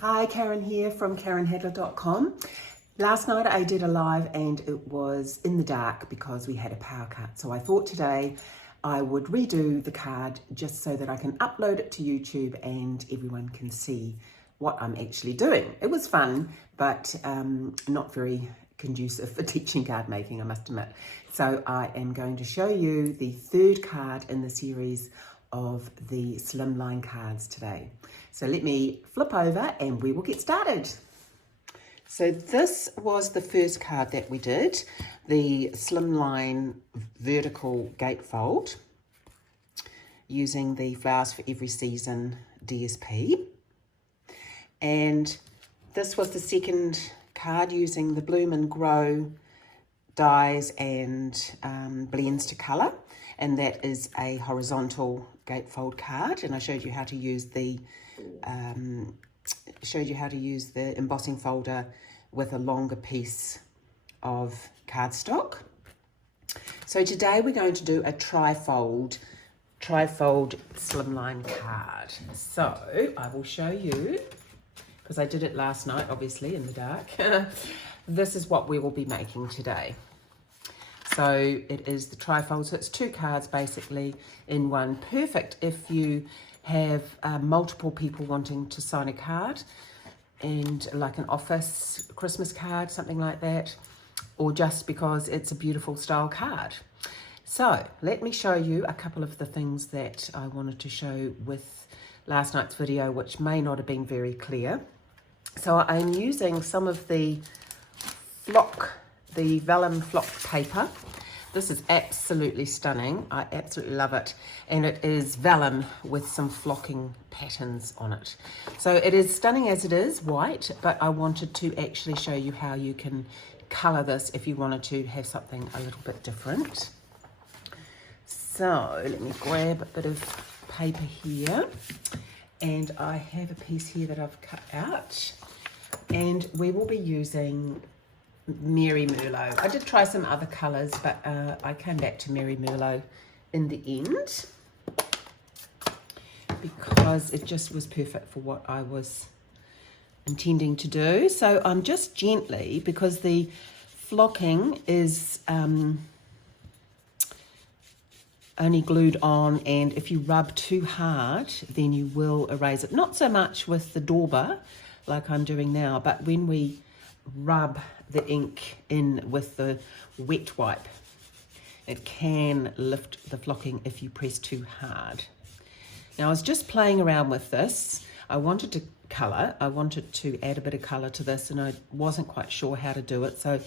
Hi, Karen here from KarenHadler.com. Last night I did a live and it was in the dark because we had a power cut. So I thought today I would redo the card just so that I can upload it to YouTube and everyone can see what I'm actually doing. It was fun, but not very conducive for teaching card making, I must admit. So I am going to show you the third card in the series of the slimline cards today. So let me flip over and we will get started. So this was the first card that we did, the slimline vertical gatefold using the Flowers for Every Season DSP. And this was the second card using the Bloom and Grow dyes and blends to colour, and that is a horizontal gatefold card. And I showed you how to use the embossing folder with a longer piece of cardstock. So today we're going to do a trifold slimline card. So I will show you, because I did it last night, obviously in the dark. This is what we will be making today. So it is the trifold, so it's two cards basically in one. Perfect if you have multiple people wanting to sign a card, and like an office Christmas card, something like that, or just because it's a beautiful style card. So let me show you a couple of the things that I wanted to show with last night's video, which may not have been very clear. So I'm using some of the vellum flock paper. This is absolutely stunning. I absolutely love it. And it is vellum with some flocking patterns on it. So it is stunning as it is, white, but I wanted to actually show you how you can colour this if you wanted to have something a little bit different. So let me grab a bit of paper here. And I have a piece here that I've cut out. And we will be using Mary Merlot. I did try some other colours, but I came back to Mary Merlot in the end because it just was perfect for what I was intending to do. So I'm just gently, because the flocking is only glued on, and if you rub too hard then you will erase it. Not so much with the dauber like I'm doing now, but when we rub the ink in with the wet wipe, it can lift the flocking if you press too hard. Now I was just playing around with this. I wanted to colour, I wanted to add a bit of colour to this, and I wasn't quite sure how to do it, so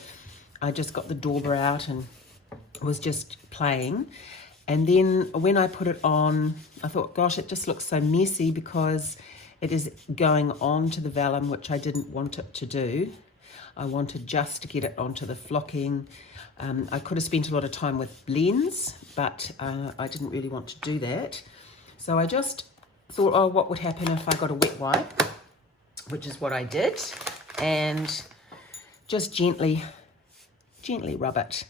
I just got the dauber out and was just playing. And then when I put it on, I thought, gosh, it just looks so messy because it is going on to the vellum, which I didn't want it to do. I wanted just to get it onto the flocking. I could have spent a lot of time with blends, but I didn't really want to do that. So I just thought, oh, what would happen if I got a wet wipe, which is what I did, and just gently rub it.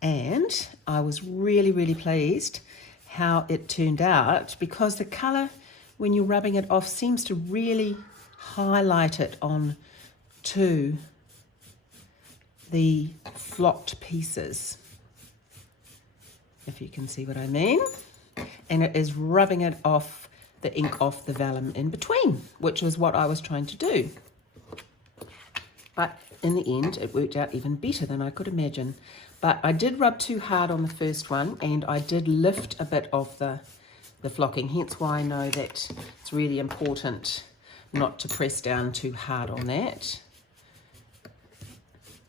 And I was really, really pleased how it turned out, because the colour, when you're rubbing it off, seems to really highlight it on to the flocked pieces, if you can see what I mean. And it is rubbing it off, the ink off the vellum in between, which was what I was trying to do. But in the end, it worked out even better than I could imagine. But I did rub too hard on the first one, and I did lift a bit of the flocking, hence why I know that it's really important not to press down too hard on that.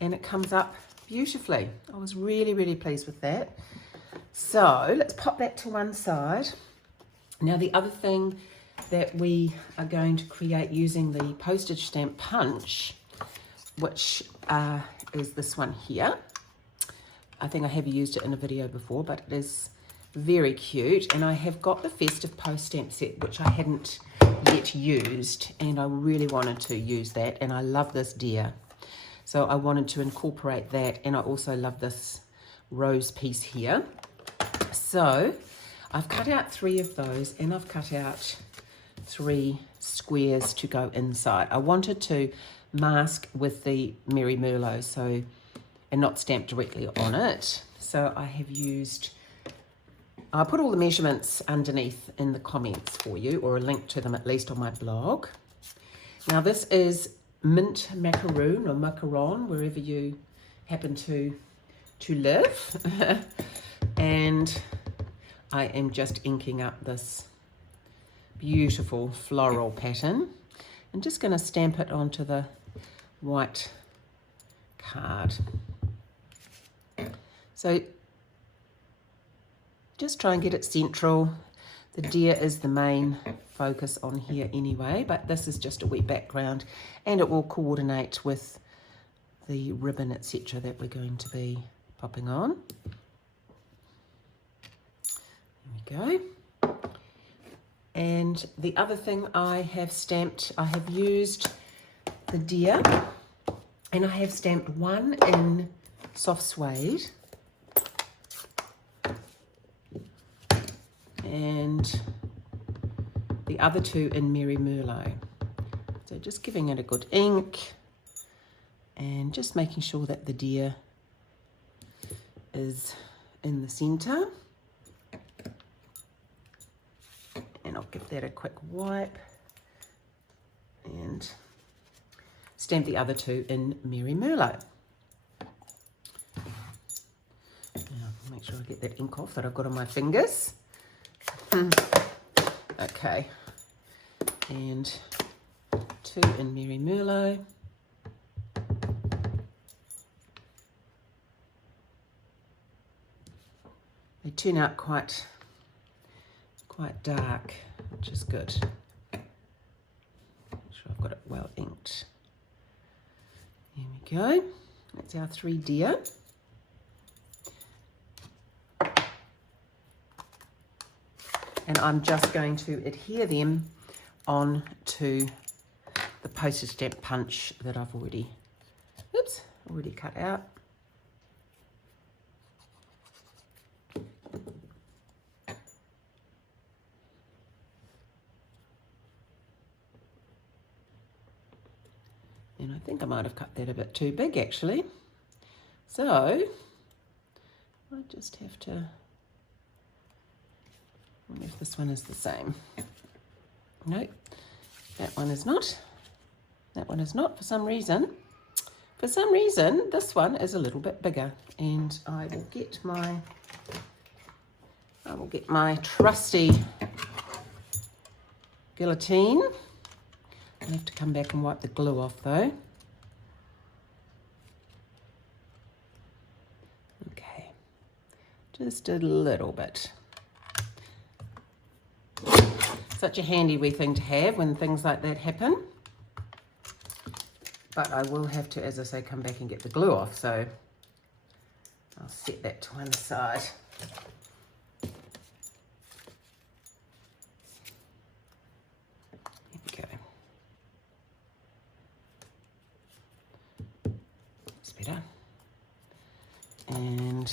And it comes up beautifully. I was really, really pleased with that. So let's pop that to one side. Now the other thing that we are going to create using the postage stamp punch, which is this one here. I think I have used it in a video before, but it is very cute. And I have got the Festive post stamp set, which I hadn't yet used, and I really wanted to use that. And I love this deer, so I wanted to incorporate that. And I also love this rose piece here. So I've cut out 3 of those, and I've cut out 3 squares to go inside. I wanted to mask with the Merry Merlot, so, and not stamp directly on it. So I have used, I'll put all the measurements underneath in the comments for you, or a link to them at least on my blog. Now this is mint macaroon or macaron, wherever you happen to live. And I am just inking up this beautiful floral pattern. I'm just going to stamp it onto the white card. So just try and get it central. The deer is the main focus on here anyway, but this is just a wet background and it will coordinate with the ribbon, etc. that we're going to be popping on. There we go. And the other thing I have stamped, I have used the deer, and I have stamped one in soft suede and the other 2 in Merry Merlot. So just giving it a good ink and just making sure that the deer is in the center. And I'll give that a quick wipe and stamp the other 2 in Merry Merlot. Now, make sure I get that ink off that I've got on my fingers. Okay, and 2 in Merry Merlot. They turn out quite dark, which is good. Make sure I've got it well inked. There we go. That's our 3 deer. And I'm just going to adhere them on to the postage stamp punch that I've already cut out. And I think I might have cut that a bit too big actually. So I just have to, I wonder if this one is the same. Nope, that one is not. That one is not for some reason. For some reason, this one is a little bit bigger, and I will get my trusty guillotine. I'll have to come back and wipe the glue off though. Okay, just a little bit. Such a handy wee thing to have when things like that happen. But I will have to, as I say, come back and get the glue off, so I'll set that to one side. Here we go. That's better. And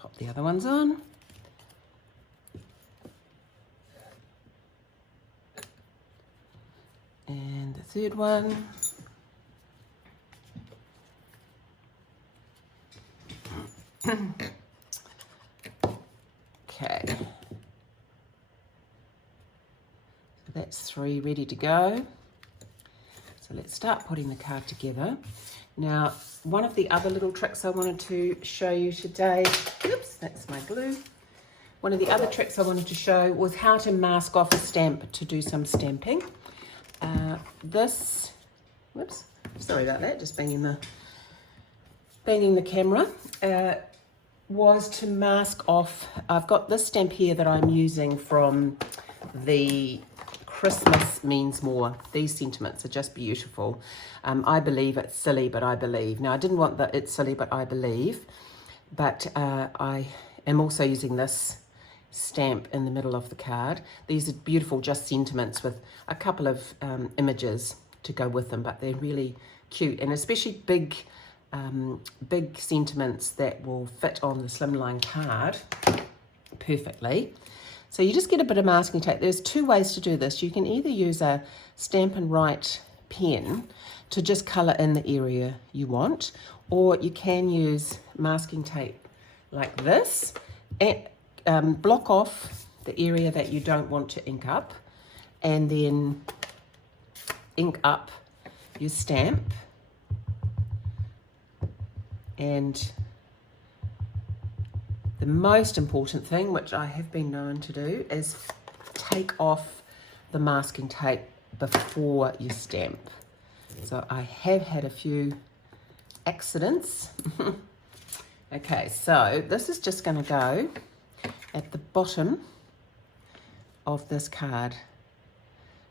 pop the other ones on. And the third one. Okay. So that's 3 ready to go. So let's start putting the card together. Now, one of the other little tricks I wanted to show you today, oops, that's my glue. One of the other tricks I wanted to show was how to mask off a stamp to do some stamping. This, whoops, sorry about that, just banging the camera, was to mask off. I've got this stamp here that I'm using from the Christmas Means More. These sentiments are just beautiful. I believe it's silly, but I believe. Now, I didn't want the it's silly, but I believe, but I am also using this stamp in the middle of the card. These are beautiful just sentiments with a couple of images to go with them, but they're really cute, and especially big sentiments that will fit on the slimline card perfectly. So you just get a bit of masking tape. There's two ways to do this. You can either use a Stampin' Write pen to just colour in the area you want, or you can use masking tape like this and block off the area that you don't want to ink up, and then ink up your stamp. And the most important thing, which I have been known to do, is take off the masking tape before you stamp. So I have had a few accidents. Okay, so this is just going to go at the bottom of this card.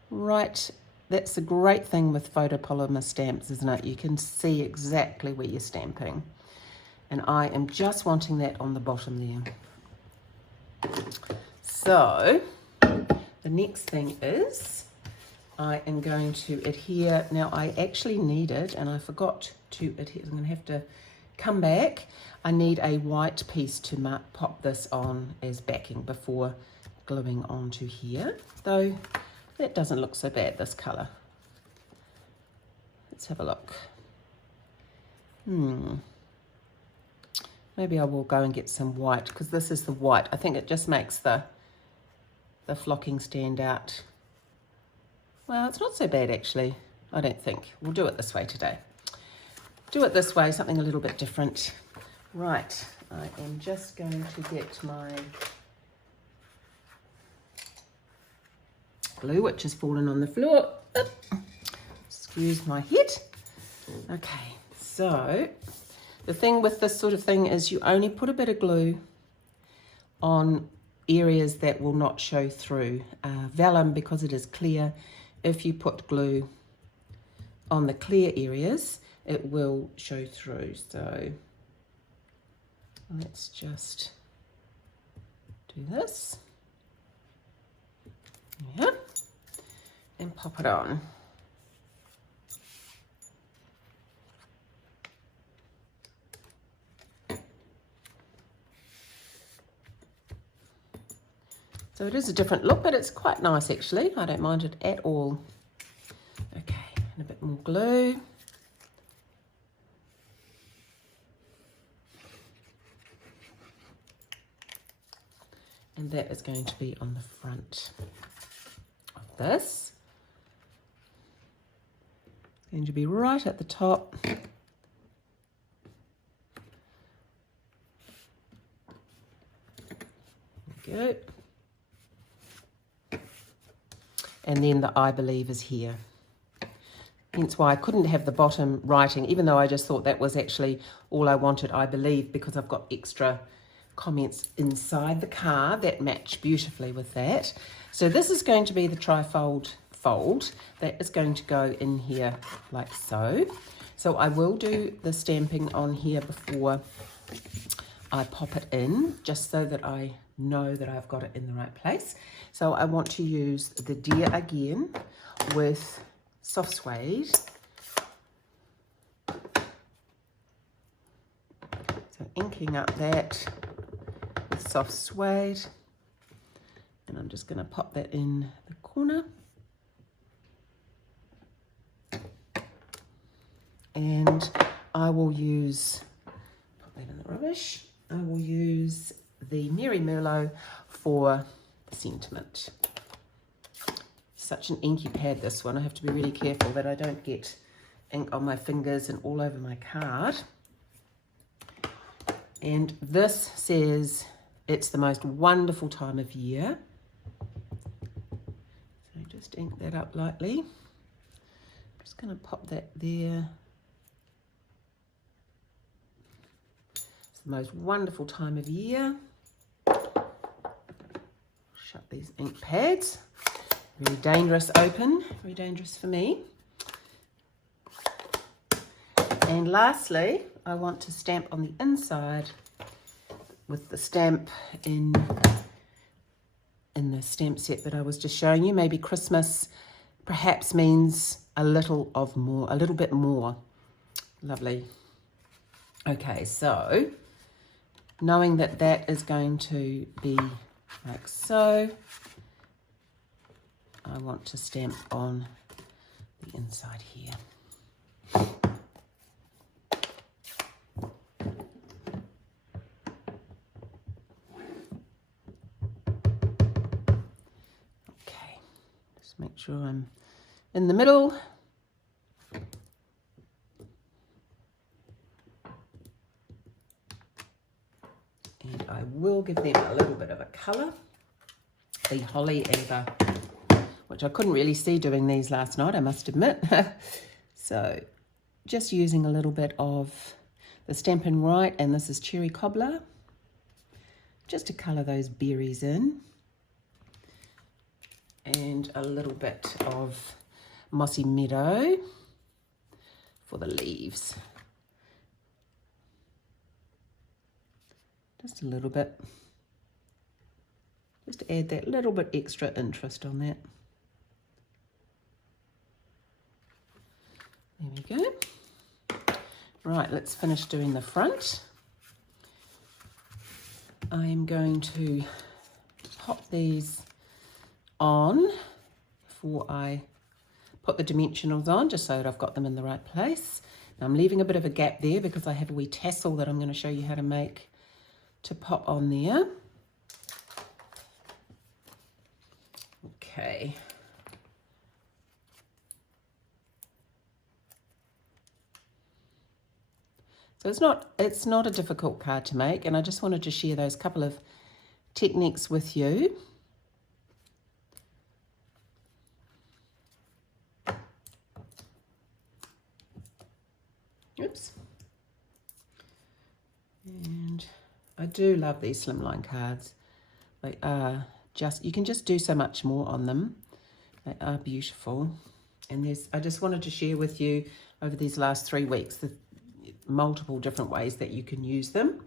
Right, that's the great thing with photopolymer stamps, isn't it? You can see exactly where you're stamping. And I am just wanting that on the bottom there. So the next thing is I am going to adhere. Now I actually needed, and I forgot to adhere, I'm going to have to come back. I need a white piece to pop this on as backing before gluing onto here, though that doesn't look so bad, this colour. Let's have a look. Maybe I will go and get some white, because this is the white. I think it just makes the flocking stand out. Well, it's not so bad actually, I don't think. We'll do it this way today. Do it this way, something a little bit different. Right, I am just going to get my glue, which has fallen on the floor. Excuse my head. Okay, so the thing with this sort of thing is you only put a bit of glue on areas that will not show through. Vellum, because it is clear, if you put glue on the clear areas, it will show through. So let's just do this. Yeah, and pop it on. So it is a different look, but it's quite nice actually. I don't mind it at all. Okay, and a bit more glue. And that is going to be on the front of this. It's going to be right at the top. There we go. And then the I believe is here. Hence why I couldn't have the bottom writing, even though I just thought that was actually all I wanted, I believe, because I've got extra comments inside the card that match beautifully with that. So this is going to be the trifold fold that is going to go in here like so. So I will do the stamping on here before I pop it in, just so that I know that I've got it in the right place. So I want to use the deer again with soft suede. So inking up that with soft suede, and I'm just going to pop that in the corner. And I will use, put that in the rubbish, I will use the Mary Merlot for sentiment. Such an inky pad, this one. I have to be really careful that I don't get ink on my fingers and all over my card. And this says it's the most wonderful time of year. So just ink that up lightly. I'm just going to pop that there. It's the most wonderful time of year. Shut these ink pads. Very dangerous open, very dangerous for me. And lastly, I want to stamp on the inside with the stamp in the stamp set that I was just showing you. Maybe Christmas perhaps means a little bit more. Lovely. Okay, so knowing that that is going to be like so. I want to stamp on the inside here. Okay, just make sure I'm in the middle. And I will give them a little bit of a colour. The holly amber, which I couldn't really see doing these last night, I must admit. So just using a little bit of the Stampin' Right, and this is Cherry Cobbler, just to colour those berries in. And a little bit of Mossy Meadow for the leaves. Just a little bit. Just to add that little bit extra interest on that. There we go. Right, let's finish doing the front. I'm going to pop these on before I put the dimensionals on, just so that I've got them in the right place. Now I'm leaving a bit of a gap there because I have a wee tassel that I'm going to show you how to make to pop on there. Okay. So it's not a difficult card to make, and I just wanted to share those couple of techniques with you. Oops. And I do love these slimline cards. They are just, you can just do so much more on them. They are beautiful. And I just wanted to share with you over these last 3 weeks the multiple different ways that you can use them.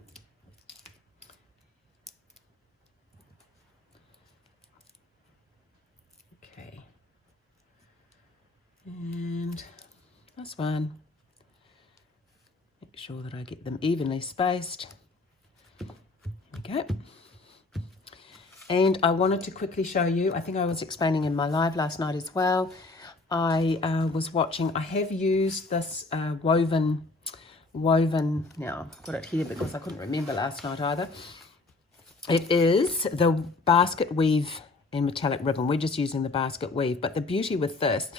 Okay. And this one. Make sure that I get them evenly spaced. There we go. And I wanted to quickly show you, I think I was explaining in my live last night as well, I was watching, I have used this woven, now I've got it here because I couldn't remember last night either. It is the basket weave and metallic ribbon. We're just using the basket weave, but the beauty with this,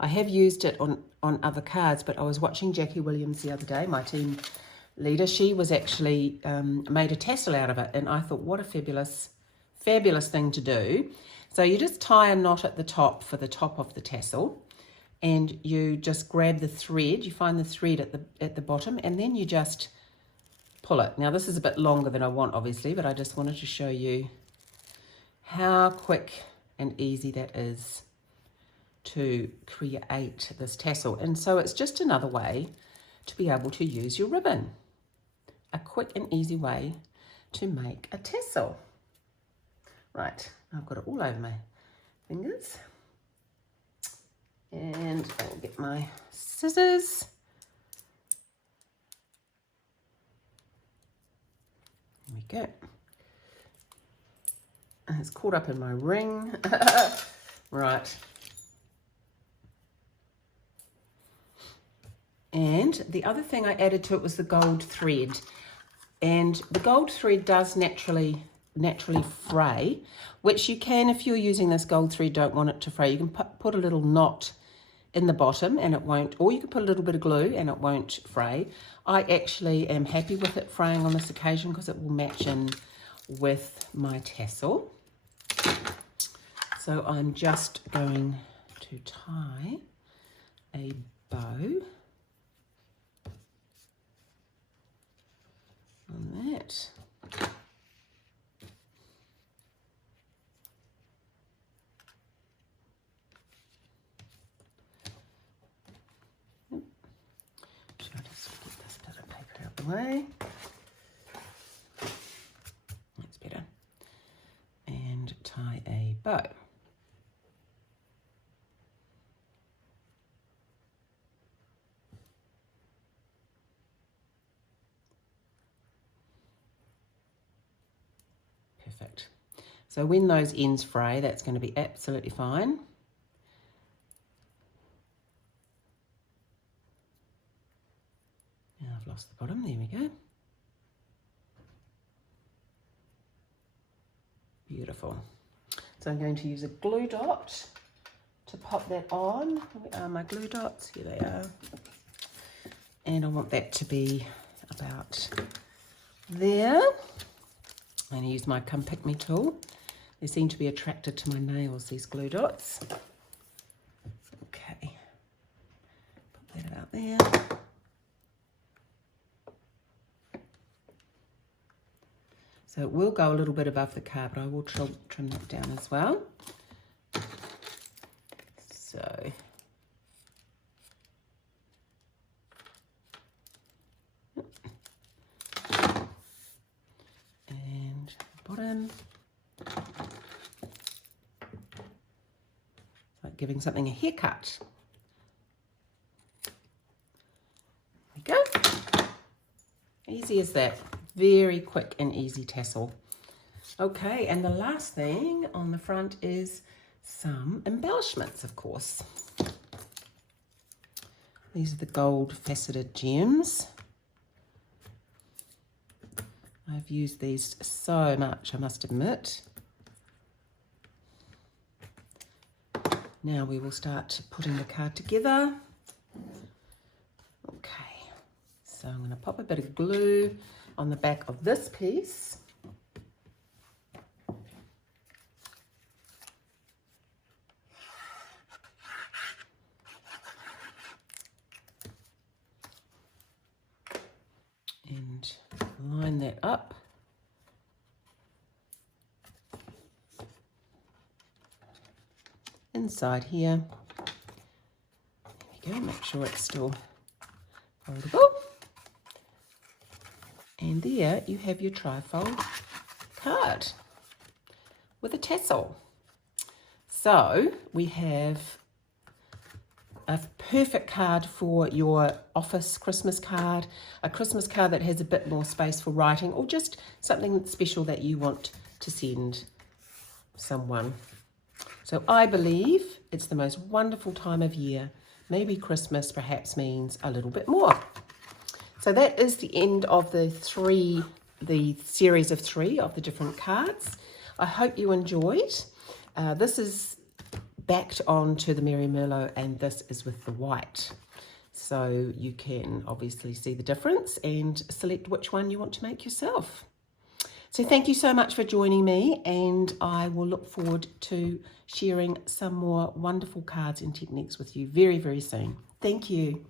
I have used it on other cards, but I was watching Jackie Williams the other day, my team leader. She was actually made a tassel out of it, and I thought, what a fabulous thing to do. So you just tie a knot at the top for the top of the tassel, and you just grab the thread, you find the thread at the bottom, and then you just pull it. Now this is a bit longer than I want, obviously, but I just wanted to show you how quick and easy that is to create this tassel. And so it's just another way to be able to use your ribbon. A quick and easy way to make a tassel. Right, I've got it all over my fingers. And I'll get my scissors. There we go. And it's caught up in my ring. Right. And the other thing I added to it was the gold thread. And the gold thread does naturally fray, which you can, if you're using this gold thread, don't want it to fray, you can put a little knot in the bottom and it won't, or you can put a little bit of glue and it won't fray. I actually am happy with it fraying on this occasion because it will match in with my tassel. So I'm just going to tie a bow on that. Should I just get this bit of paper out of the way? That's better. And tie a bow. Perfect. So when those ends fray, that's going to be absolutely fine. Now I've lost the bottom, there we go. Beautiful. So I'm going to use a glue dot to pop that on. Where are my glue dots? Here they are. And I want that to be about there. I'm going to use my Come Pick Me tool. They seem to be attracted to my nails, these glue dots. Okay, put that about there. So it will go a little bit above the card, but I will trim that down as well. So, and bottom. Like giving something a haircut. There we go. Easy as that. Very quick and easy tassel. Okay, and the last thing on the front is some embellishments, of course. These are the gold faceted gems. I've used these so much, I must admit. Now we will start putting the card together. Okay, so I'm going to pop a bit of glue on the back of this piece. And line that up. Inside here. There we go, make sure it's still foldable. And there you have your trifold card with a tassel. So we have a perfect card for your office Christmas card, a Christmas card that has a bit more space for writing, or just something special that you want to send someone. So I believe it's the most wonderful time of year. Maybe Christmas perhaps means a little bit more. So that is the end of the series of 3 of the different cards. I hope you enjoyed. This is backed onto the Merry Merlot, and this is with the white. So you can obviously see the difference and select which one you want to make yourself. So thank you so much for joining me, and I will look forward to sharing some more wonderful cards and techniques with you very, very soon. Thank you.